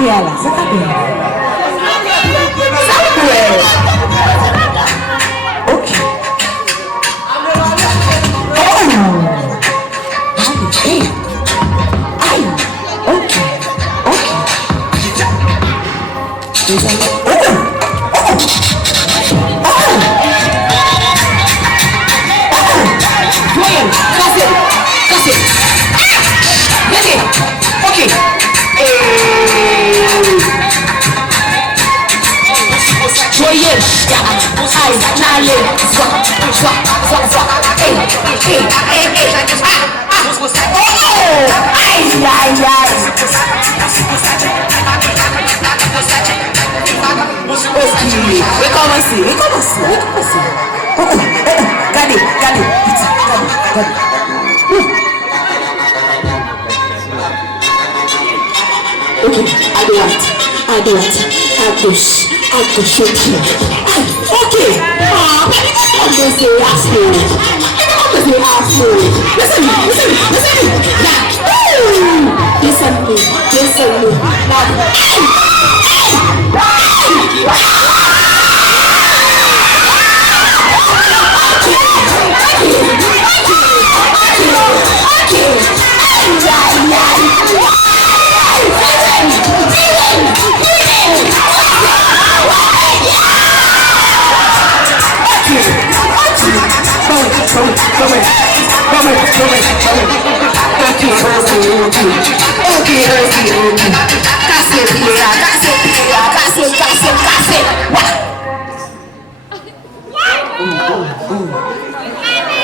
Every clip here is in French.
capella là, c'est capella. Ok. Ok. I do it. I push it. Okay. I'm going to say asshole. Listen me.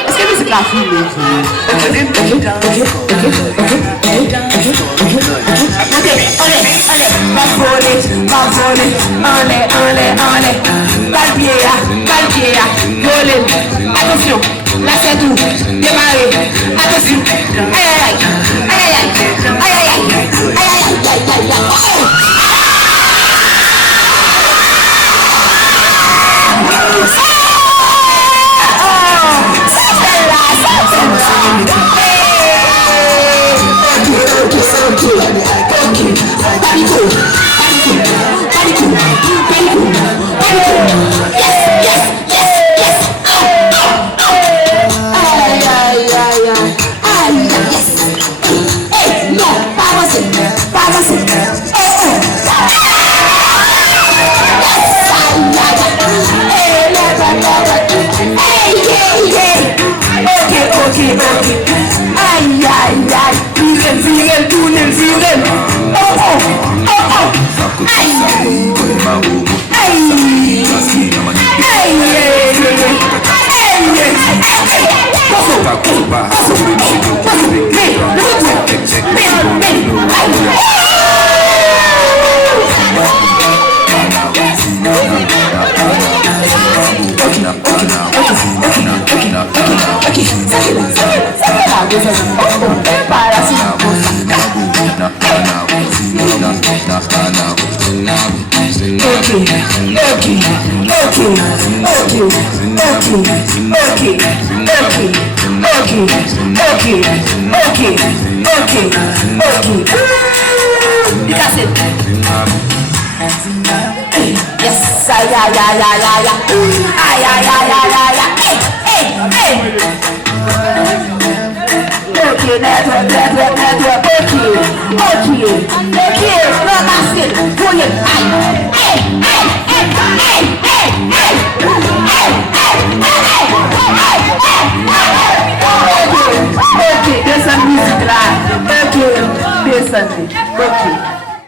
Est-ce que c'est la fille? Attention, là c'est tout, démarrez, attention, aïe, Yes, Okay, network. Okay, no, that's it. Brilliant. Okay, there's some music, right? Okay, there's something. Okay.